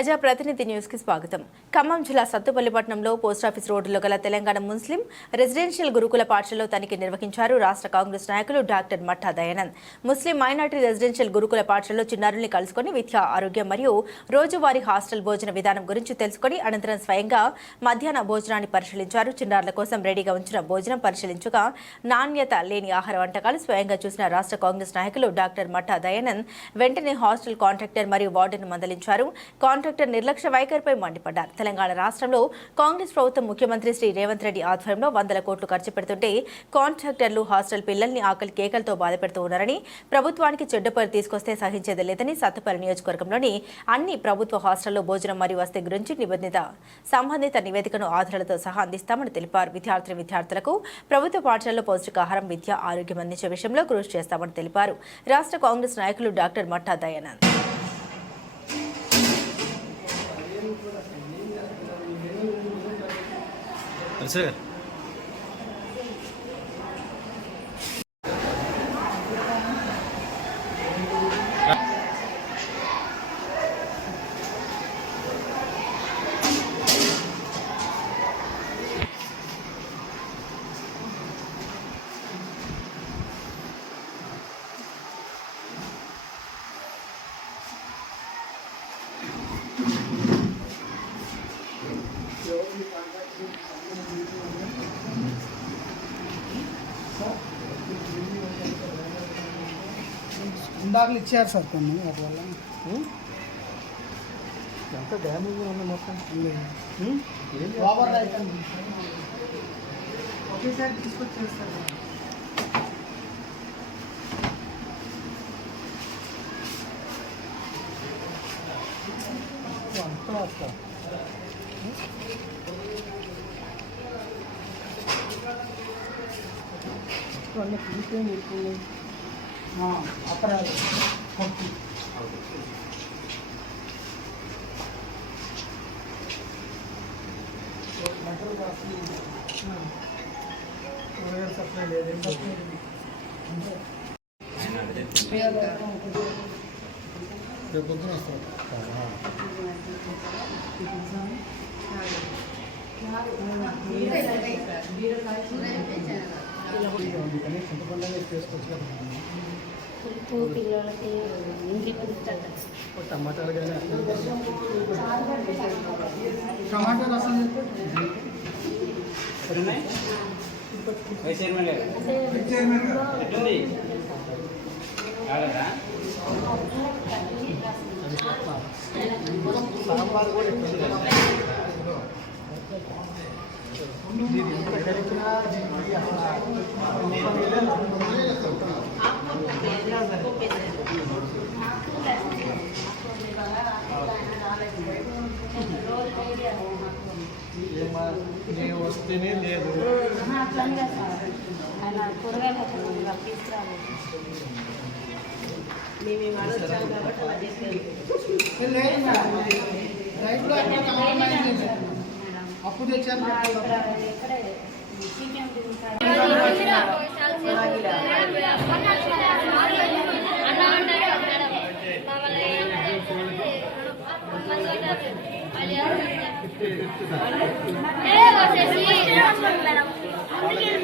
ప్రజా ప్రతినిధి న్యూస్ కి స్వాగతం. ఖమ్మం జిల్లా సత్తుపల్లిపట్నంలో పోస్టాఫీస్ రోడ్డులో గల తెలంగాణ ముస్లిం రెసిడెన్షియల్ గురుకుల పాఠశాలలో తనిఖీ నిర్వహించారు రాష్ట్ర కాంగ్రెస్ నాయకులు డాక్టర్ మట్టా దయానంద్. ముస్లిం మైనార్టీ రెసిడెన్షియల్ గురుకుల పాఠశాలలో చిన్నారుల్ని కలుసుకుని విద్య, ఆరోగ్యం మరియు రోజువారీ హాస్టల్ భోజన విధానం గురించి తెలుసుకుని అనంతరం స్వయంగా మధ్యాహ్న భోజనాన్ని పరిశీలించారు. చిన్నారుల కోసం రెడీగా ఉంచిన భోజనం పరిశీలించగా నాణ్యత లేని ఆహార వంటకాలు స్వయంగా చూసిన రాష్ట్ర కాంగ్రెస్ నాయకులు డాక్టర్ మట్టా దయానంద్ వెంటనే హాస్టల్ కాంట్రాక్టర్ మరియు వార్డెన్ మందలించారు. కాంట్రాక్టర్ నిర్లక్ష్య వైఖరిపై మండిపడ్డారు. తెలంగాణ రాష్ట్రంలో కాంగ్రెస్ ప్రభుత్వం ముఖ్యమంత్రి శ్రీ రేవంత్ రెడ్డి ఆధ్వర్యంలో 100 కోట్లు ఖర్చు పెడుతుంటే కాంట్రాక్టర్లు హాస్టల్ పిల్లల్ని ఆకలి కేకలతో బాధపెడుతూ ఉన్నారని, ప్రభుత్వానికి చెడ్డ పేరు తీసుకొస్తే సహించేది లేదని సత్తుపల్లి నియోజకవర్గంలోని అన్ని ప్రభుత్వ హాస్టల్లో భోజనం మరియు వసతి గురించి సంబంధిత నివేదికను ఆధారాలతో సహా అందిస్తామని తెలిపారు. విద్యార్థులకు ప్రభుత్వ పాఠశాలలో పౌష్టికాహారం, విద్య, ఆరోగ్యం అందించే విషయంలో కృషి చేస్తామని తెలిపారు. రాష్ట్ర కాంగ్రెస్ నాయకులు డాక్టర్ మట్టా దయానంద్. Sir. ఇందాకలు ఇచ్చారు సార్ కొన్ని వాటి వల్ల ఎంత డ్యామేజ్ ఉంది మొత్తం ఓవర్ అయిపోయింది. ఒకేసారి తీసుకొచ్చేస్తారు అంతా అన్నీ తీసేయండి. అపరాలు కొట్టి సప్లై లేదు. రేపు పొద్దున వస్తారు. టమాటాలు కానీ టమాటా రసం సాంబార్ కూడా వస్తేనే లేదు. అప్పుడు తెచ్చాను. మేడం